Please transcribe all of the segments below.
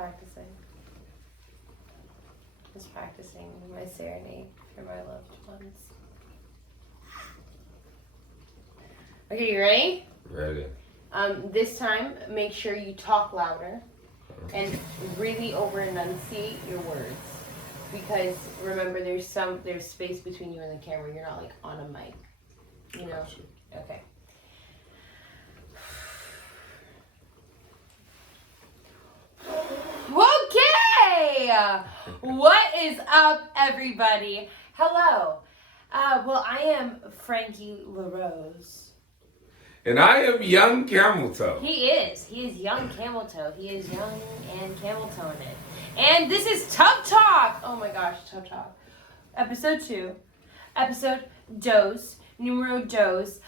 practicing. Just practicing my serenade for my loved ones. Okay, you ready? Ready. This time, make sure you talk louder and really over-enunciate your words. Because remember, there's space between you and the camera. You're not like on a mic. You know? Okay. Okay! What is up, everybody? Hello. Well, I am Frankie LaRose. And I am YungCamelToe. He is YungCamelToe. He is young and camel-toeing it. And this is Tubtalk. Oh my gosh, Tubtalk. Episode 2. Episode dos. Numero dos.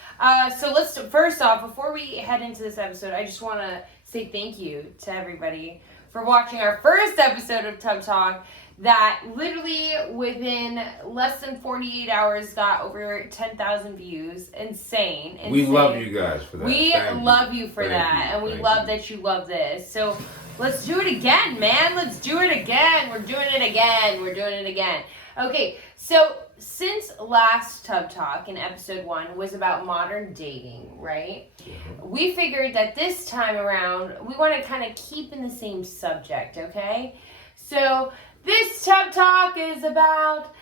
So let's, first off, before we head into this episode, I just want to say thank you to everybody for watching our first episode of Tubtalk that literally within less than 48 hours got over 10,000 views. Insane. We love you guys for that. We love you for that. And we love that you love this. So let's do it again, man. Let's do it again. We're doing it again. We're doing it again. Okay, so since last Tubtalk in episode 1 was about modern dating, right? Mm-hmm. We figured that this time around, we want to kind of keep in the same subject, okay? So this Tubtalk is about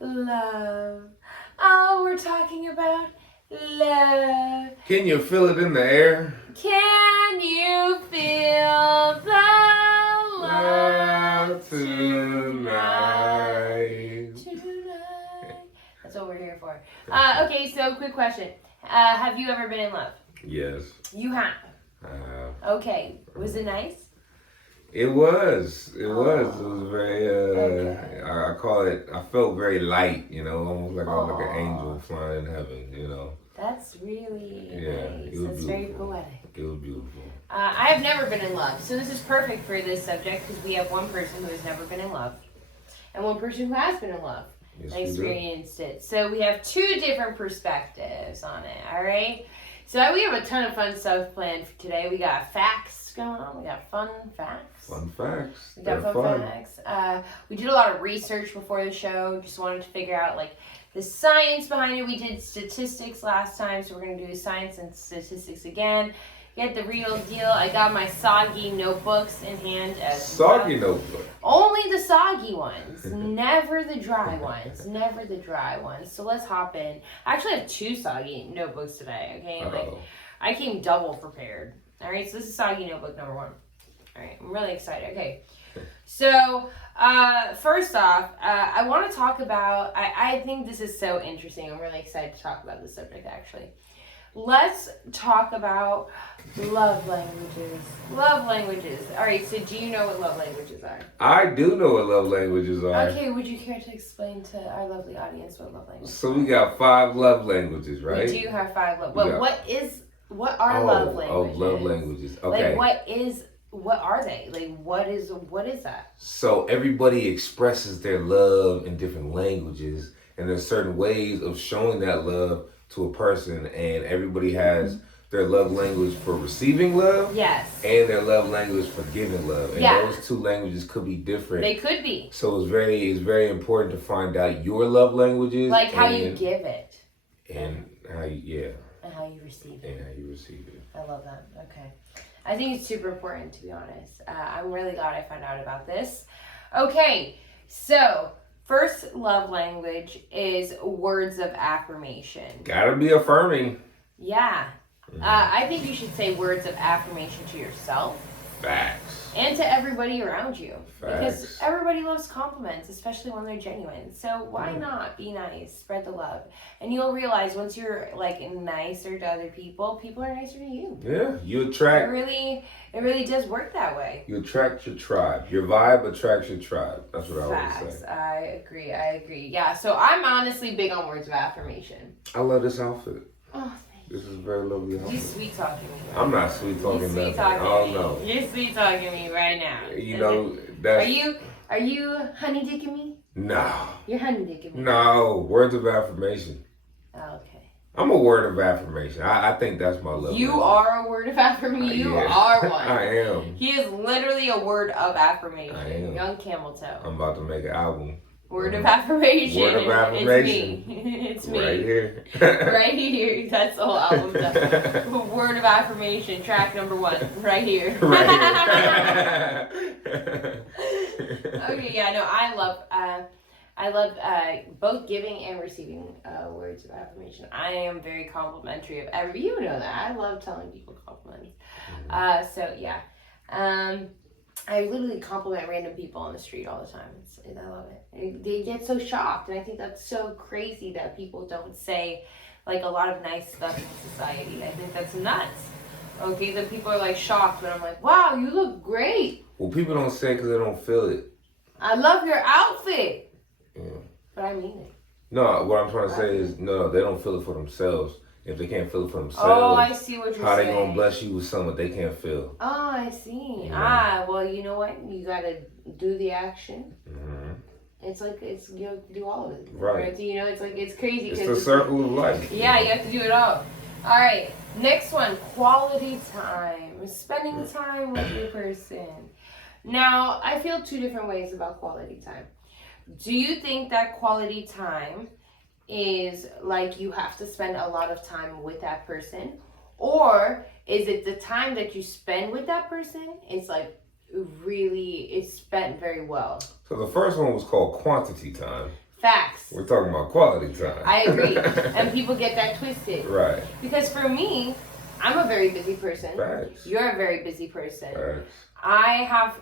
love. Oh, we're talking about love. Can you feel it in the air? Can you feel the love tonight? That's what we're here for. Okay, so quick question. Have you ever been in love? Yes. You have? Okay. Was it nice? It was. It was very, okay. I call it, I felt very light, you know, almost like I was like an angel flying in heaven, you know. That's really nice. It was That's very poetic. It was beautiful. I have never been in love, so this is perfect for this subject because we have one person who has never been in love and one person who has been in love and experienced it. So we have two different perspectives on it, all right? So we have a ton of fun stuff planned for today. We got facts going on. We got fun facts. Fun facts. We got fun facts. We did a lot of research before the show. Just wanted to figure out like the science behind it. We did statistics last time, so we're going to do science and statistics again. Get the real deal. I got my soggy notebooks in hand as soggy notebook. Only the soggy ones, never the dry ones. Never the dry ones. So let's hop in. I actually have 2 soggy notebooks today. Okay, like I came double prepared. All right, so this is soggy notebook number 1. All right, I'm really excited. Okay, so first off, I want to talk about. I think this is so interesting. I'm really excited to talk about this subject actually. Let's talk about love languages. Love languages. All right, so do you know what love languages are? I do know what love languages are. Okay, would you care to explain to our lovely audience what love languages are? So we got 5 love languages, right? We do have 5 love. But what are love languages? Oh, love languages. Okay. Like what are they? Like what is that? So everybody expresses their love in different languages, and there's certain ways of showing that love to a person, and everybody has their love language for receiving love, yes, and their love language for giving love, and those 2 languages could be different. They could be. So it's very important to find out your love languages, like how you give it, and how you and how you receive it, I love that. Okay, I think it's super important to be honest. I'm really glad I found out about this. Okay, so. First love language is words of affirmation. Gotta be affirming. Yeah. I think you should say words of affirmation to yourself. Facts. And to everybody around you. Facts. Because everybody loves compliments, especially when they're genuine. So why not be nice? Spread the love. And you'll realize once you're like nicer to other people, people are nicer to you. Yeah, you attract. It really does work that way. You attract your tribe. Your vibe attracts your tribe. That's what Facts. I always say. I agree. Yeah, so I'm honestly big on words of affirmation. I love this outfit. Oh, this is a very lovely outfit. You sweet talking me. Right I'm now. not sweet talking nothing. Oh no. You're sweet talking me right now. You know that's. Are you honey dicking me? No. You're honey dicking me. No, words of affirmation. Oh, okay. I'm a word of affirmation. I think that's my love. You are a word of affirmation. You are one. I am. He is literally a word of affirmation. I am. YungCamelToe. I'm about to make an album. Word of affirmation. Word of affirmation. It's me. It's me. Right here. Right here. That's the whole album. Word of affirmation. Track number 1. Right here. Right here. Okay, yeah, no, I love both giving and receiving words of affirmation. I am very complimentary of every. You know that I love telling people compliments. So yeah, I literally compliment random people on the street all the time. I love it. They get so shocked, and I think that's so crazy that people don't say like a lot of nice stuff in society. I think that's nuts. Okay, that people are like shocked, but I'm like, wow, you look great. Well, people don't say it because they don't feel it. I love your outfit. Yeah. But I mean it. No, what I'm trying to say is, no, they don't feel it for themselves. If they can't feel it for themselves, oh, I see what you're saying. How they gonna bless you with something they can't feel? Oh, I see. Yeah. Well, you know what? You gotta do the action. Mm-hmm. It's like do all of it. Right. You know, it's like it's crazy. It's the circle of life. Yeah, you have to do it all. All right. Next one, quality time. Spending time with your person. Now, I feel 2 different ways about quality time. Do you think that quality time is like you have to spend a lot of time with that person? Or is it the time that you spend with that person is like really, it's spent very well? So the first one was called quantity time. Facts. We're talking about quality time. I agree. And people get that twisted. Right. Because for me, I'm a very busy person. Facts. You're a very busy person. Facts. I have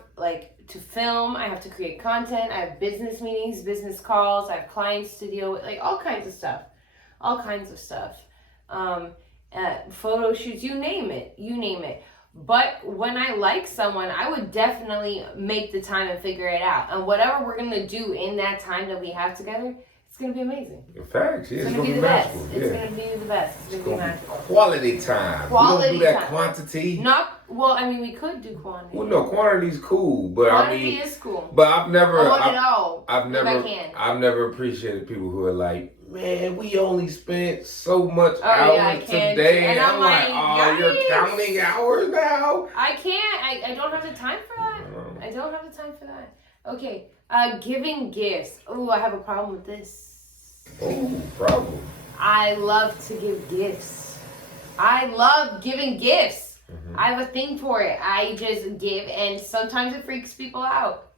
to film, I have to create content, I have business meetings, business calls, I have clients to deal with, like all kinds of stuff. Photo shoots, you name it. But when I like someone, I would definitely make the time and figure it out. And whatever we're going to do in that time that we have together, it's going to be amazing. In fact, yeah, it's going to be the best. Yeah. It's going to be the best. It's going to be magical. Quality time. Quality we don't do that time. quantity. We could do quantity. Well, no, quantity's cool, but quantity is cool. But I've never. I want it all. I've never appreciated people who are like, man, we only spent so much hours today. And I'm like, oh, you're counting hours now? I can't. I don't have the time for that. I don't have the time for that. Okay. Giving gifts. Oh, I have a problem with this. Oh, problem. I love to give gifts. I love giving gifts. Mm-hmm. I have a thing for it. I just give, and sometimes it freaks people out.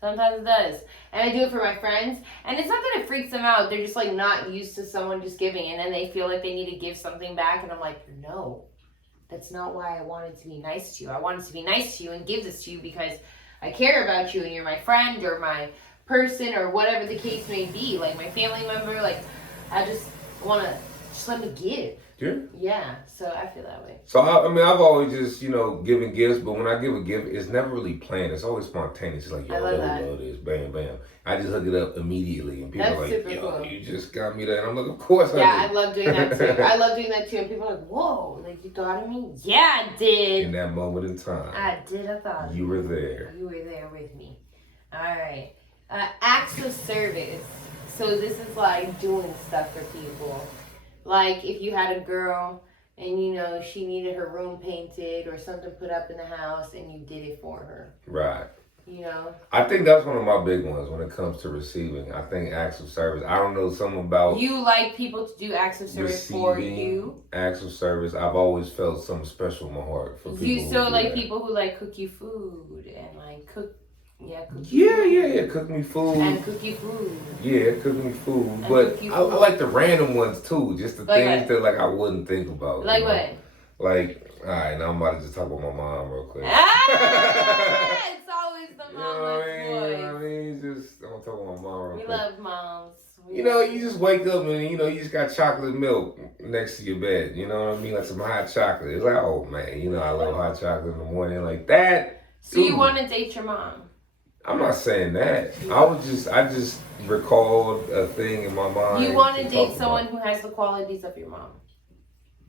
Sometimes it does. And I do it for my friends. And it's not that it freaks them out. They're just like not used to someone just giving. And then they feel like they need to give something back. And I'm like, no, that's not why I wanted to be nice to you. I wanted to be nice to you and give this to you because I care about you and you're my friend or my person or whatever the case may be. Like my family member. Like I just want to just let me give. Yeah. Yeah, so I feel that way. So, I've always just, given gifts, but when I give a gift, it's never really planned. It's always spontaneous. It's like, yo, I love this. Bam, bam. I just hook it up immediately. And people are like, yo, you just got me that. And I'm like, of course I did. Yeah, I love doing that too. And people are like, whoa, like you thought of me? Yeah, I did. In that moment in time. I did, I thought of you. Were there. You were there with me. All right. Acts of service. So this is like doing stuff for people. Like if you had a girl and she needed her room painted or something put up in the house and you did it for her. Right. I think that's one of my big ones when it comes to receiving. I think acts of service. I don't know something about you like people to do acts of service for you. Acts of service. I've always felt something special in my heart for people. You still like people who like cook you food and like cook. Yeah, cook me food. And cook you food. Yeah, cook me food. And but I like the random ones too. Just the things that I wouldn't think about. Like what? Like, alright, now I'm about to just talk about my mom real quick. It's always the mom just I'm gonna talk about my mom real quick. We love moms. You just wake up and you just got chocolate milk next to your bed. You know what I mean? Like some hot chocolate. It's like, oh man, I love hot chocolate in the morning like that. So you want to date your mom? I'm not saying that. I just recalled a thing in my mind. You want to date someone who has the qualities of your mom?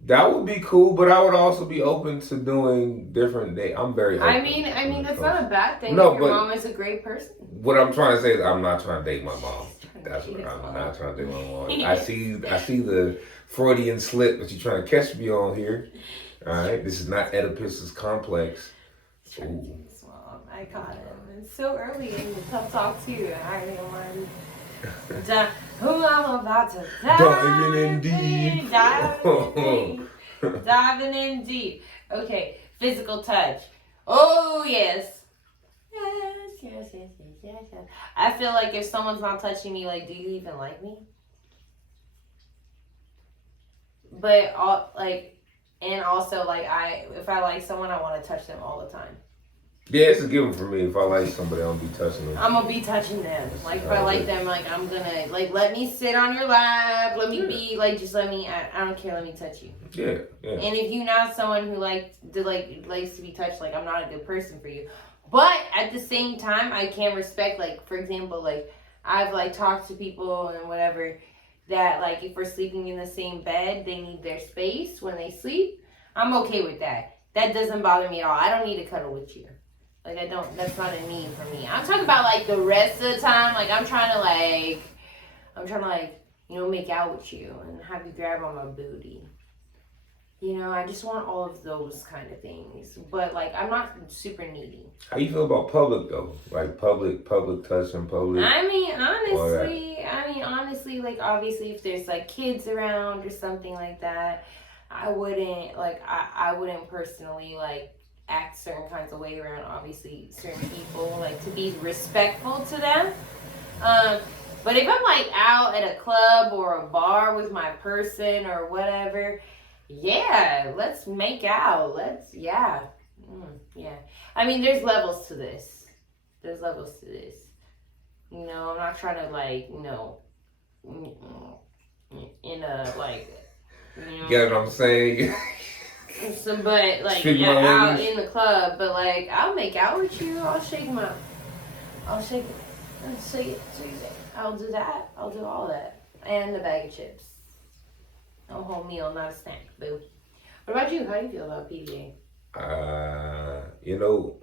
That would be cool, but I would also be open to doing different dates. I'm very open. I mean, that's not a bad thing if your mom is a great person. What I'm trying to say is I'm not trying to date my mom. That's what I'm not trying to do on. I see the Freudian slip that you're trying to catch me on here. All right, this is not Oedipus's complex. Ooh. I caught him. It's so early in the Tubtalk too. I already want who I'm about to diving in deep. Diving in deep. Okay, physical touch. Oh yes. Yes. I feel like if someone's not touching me, like, do you even like me? But and also like if I like someone, I want to touch them all the time. Yeah, it's a given for me. If I like somebody, I'm gonna be touching them. I'm gonna be touching them. Like if I like them, like I'm gonna like let me sit on your lap. Let me be like just let me. I don't care. Let me touch you. Yeah. And if you're not someone who likes to be touched, like I'm not a good person for you. But at the same time, I can respect, like, for example, like, I've, like, talked to people and whatever that, like, if we're sleeping in the same bed, they need their space when they sleep. I'm okay with that. That doesn't bother me at all. I don't need to cuddle with you. Like, that's not a need for me. I'm talking about, like, the rest of the time. Like, I'm trying to, you know, make out with you and have you grab on my booty. You know, I just want all of those kind of things. But, like, I'm not super needy. How you feel about public, though? Like, public touch in public? I mean, honestly, like, obviously, if there's, like, kids around or something like that, I wouldn't personally, like, act certain kinds of way around, obviously, certain people, like, to be respectful to them. But if I'm, like, out at a club or a bar with my person or whatever... Yeah, let's make out. Yeah. I mean, there's levels to this. You know, I'm not trying to, like, you know, in a, like, you know. You get what I'm saying? But, like, out in the club. But, like, I'll make out with you. I'll shake him up. I'll shake it. I'll do that. I'll do all that. And a bag of chips. A whole meal, not a snack, boo. What about you? How do you feel about PDA? You know,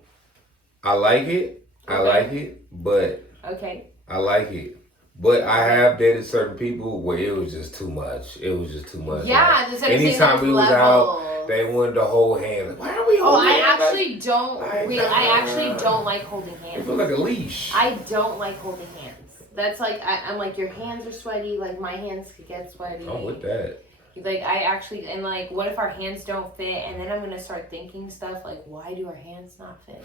I like it. Okay. I like it, but... Okay. I like it. But I have dated certain people where it was just too much. Yeah, like, anytime we was out, they wanted to hold hands. Like, why are we holding hands? I actually don't like holding hands. It feels like a leash. I don't like holding hands. That's like, I'm like, your hands are sweaty. Like, my hands could get sweaty. I'm with that. Like, and like, what if our hands don't fit? And then I'm going to start thinking stuff like, why do our hands not fit?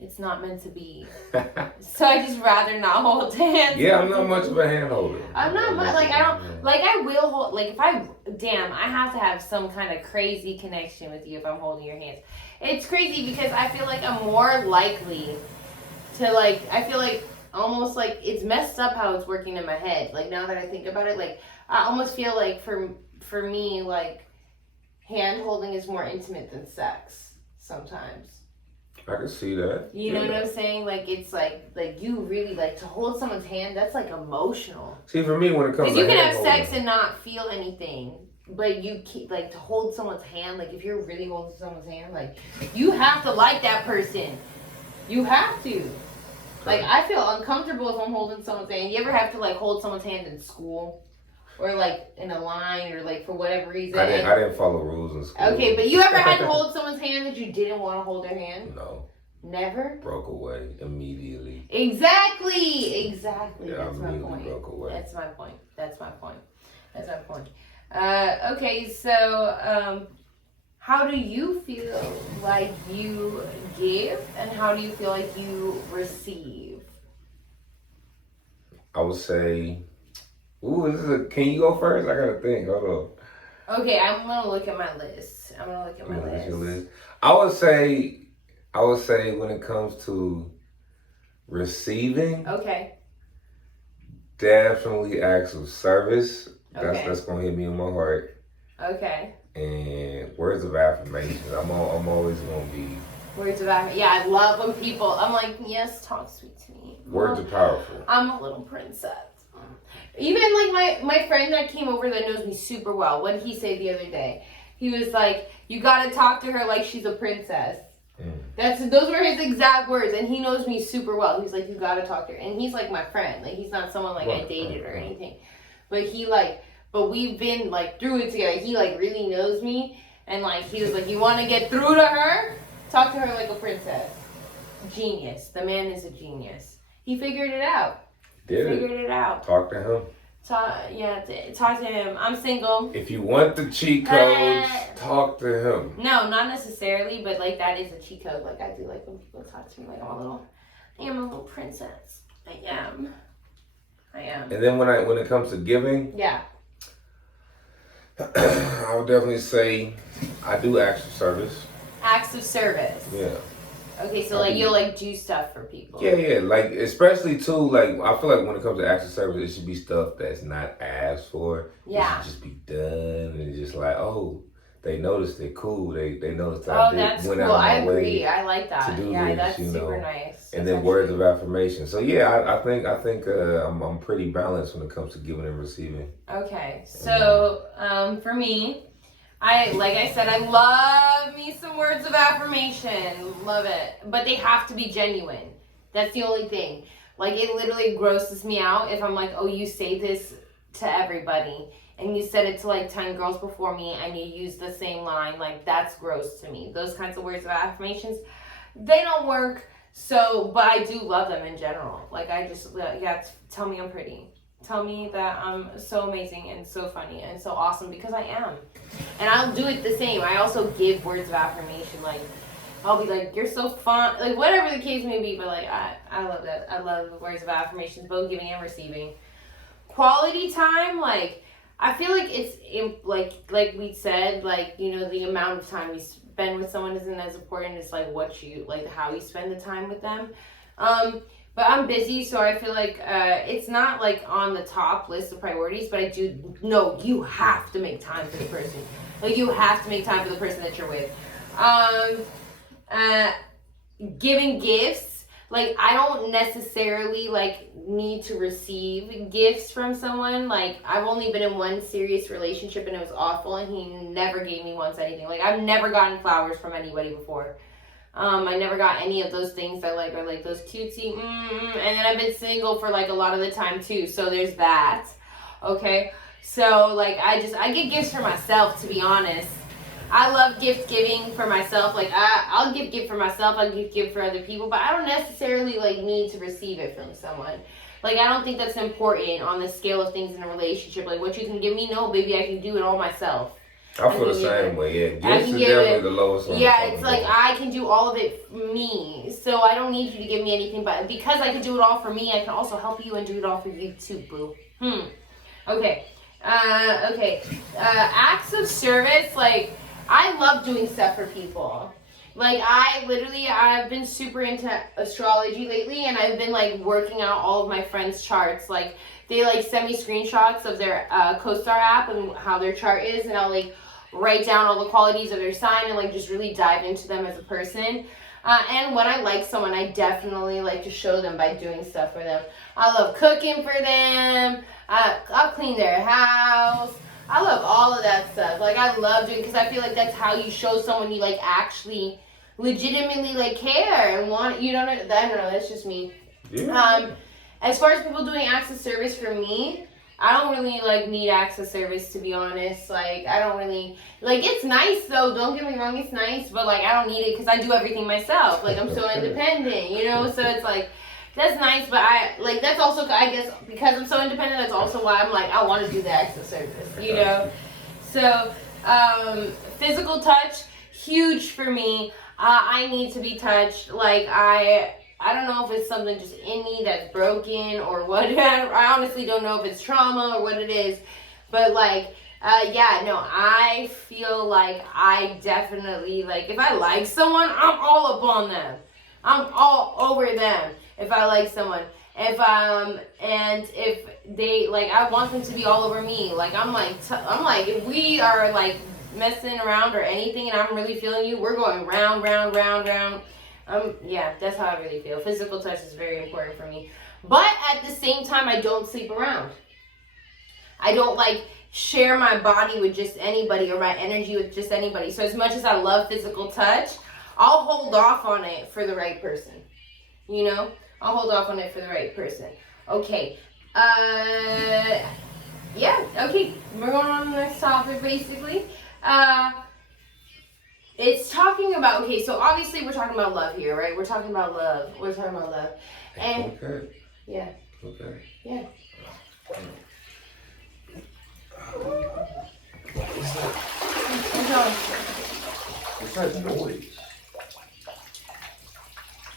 It's not meant to be. So I just rather not hold hands. Yeah, I'm not much of a hand holder. I'm not much, like, I don't, like, I will hold, like, I have to have some kind of crazy connection with you if I'm holding your hands. It's crazy because I feel like I'm more likely to, like, I feel like almost like it's messed up how it's working in my head. Like, now that I think about it, like, I almost feel like for me, like, hand holding is more intimate than sex sometimes. I can see that. You know what I'm saying? Like, it's like you really, like, to hold someone's hand, that's, like, emotional. See, for me, when it comes to you can have sex and not feel anything, but you keep, like, to hold someone's hand, like, if you're really holding someone's hand, like, you have to like that person. You have to. Like, I feel uncomfortable if I'm holding someone's hand. You ever have to, like, hold someone's hand in school? Or, like, in a line, or, like, for whatever reason. I didn't follow rules in school. Okay, but you ever had to hold someone's hand that you didn't want to hold their hand? No. Never? Broke away immediately. Exactly. Yeah, That's my point. Broke away. That's my point. Okay, so, how do you feel like you give, and how do you feel like you receive? I would say... Ooh, can you go first? I gotta think. Hold on. Okay, I'm gonna look at my list. Your list. I would say when it comes to receiving. Okay. Definitely acts of service. That's gonna hit me in my heart. Okay. And words of affirmation. I'm always gonna be. Words of affirmation. Yeah, I love when people. I'm like, yes, talk sweet to me. Words are powerful. I'm a little princess. Even, like, my friend that came over that knows me super well, what did he say the other day? He was like, you gotta talk to her like she's a princess. Those were his exact words, and he knows me super well. He's like, you gotta talk to her, and he's like my friend. Like he's not someone like I dated or anything, but we've been like through it together. He like really knows me, and like he was like, you want to get through to her? Talk to her like a princess. Genius. The man is a genius. He figured it out. Figured it out. Talk to him. Talk to him. I'm single. If you want the cheat codes, talk to him. No, not necessarily, but like that is a cheat code. Like I do like when people talk to me like I am a little princess. I am. And then when it comes to giving, yeah, I would definitely say I do acts of service. Acts of service. Yeah. Okay, so like you'll like do stuff for people. Yeah, like especially too, like I feel like when it comes to acts of service, it should be stuff that's not asked for. Yeah. It should just be done, and it's just like, oh, they noticed it, cool. They noticed that that's went cool. out of my I agree. way I like that. to do Yeah, this, that's you super know. nice. And then words of affirmation. So yeah, I think I'm pretty balanced when it comes to giving and receiving. Okay, so for me, like I said, I love me some words of affirmation. Love it. But they have to be genuine. That's the only thing. Like, it literally grosses me out if I'm like, oh, you say this to everybody. And you said it to, like, 10 girls before me and you use the same line. Like, that's gross to me. Those kinds of words of affirmations, they don't work. So, but I do love them in general. Like, I just, tell me I'm pretty. Tell me that I'm so amazing and so funny and so awesome, because I am. And I'll do it the same. I also give words of affirmation. Like, I'll be like, you're so fun. Like, whatever the case may be. But, like, I love that. I love words of affirmations, both giving and receiving. Quality time, like, I feel like it's, like we said, like, you know, the amount of time you spend with someone isn't as important as, like, how you spend the time with them. But I'm busy, so I feel like it's not like on the top list of priorities, but I do know you have to make time for the person. Like, you have to make time for the person that you're with. Giving gifts, like, I don't necessarily like need to receive gifts from someone. Like, I've only been in one serious relationship and it was awful, and he never gave me once anything. Like, I've never gotten flowers from anybody before. I never got any of those things that like are like those cutesy, and then I've been single for like a lot of the time too, so there's that. Okay, so like I get gifts for myself, to be honest. I love gift giving for myself. Like I'll give gift for myself, I'll give gift for other people, but I don't necessarily like need to receive it from someone. Like, I don't think that's important on the scale of things in a relationship. Like, what you can give me, no, baby, I can do it all myself. I feel the same way, yeah. Gifts is definitely the lowest one. Yeah, it's like I can do all of it me. So I don't need you to give me anything, but because I can do it all for me, I can also help you and do it all for you too, boo. Okay. Acts of service, like, I love doing stuff for people. Like, I've been super into astrology lately, and I've been, like, working out all of my friends' charts. Like, they, like, send me screenshots of their CoStar app and how their chart is, and I'll, like, write down all the qualities of their sign and, like, just really dive into them as a person. And when I like someone, I definitely like to show them by doing stuff for them. I love cooking for them. I'll clean their house. I love all of that stuff. Like, I love doing, because I feel like that's how you show someone you, like, actually legitimately, like, care and want, you don't know, I don't know, that's just me. Yeah. As far as people doing acts of service for me, I don't really, like, need acts of service, to be honest. Like, I don't really, like, it's nice, though, don't get me wrong, it's nice, but, like, I don't need it because I do everything myself. Like, I'm so independent, you know, so it's, like, that's nice, but that's also, I guess, because I'm so independent, that's also why I'm, like, I want to do the acts of service, you know? So, physical touch, huge for me. I need to be touched. Like, I don't know if it's something just in me that's broken or what. I honestly don't know if it's trauma or what it is. But, like, I feel like I definitely, like, if I like someone, I'm all up on them. I'm all over them if I like someone. If they, like, I want them to be all over me. Like, I'm like, if we are, like, messing around or anything and I'm really feeling you, we're going round. Yeah, that's how I really feel. Physical touch is very important for me. But at the same time, I don't sleep around. I don't, like, share my body with just anybody or my energy with just anybody. So as much as I love physical touch, I'll hold off on it for the right person. You know? I'll hold off on it for the right person. Okay. Yeah, okay. We're going on to the next topic, basically. It's talking about, okay, so obviously we're talking about love here, right? We're talking about love. And, okay. Yeah. Okay. Yeah. What's that noise?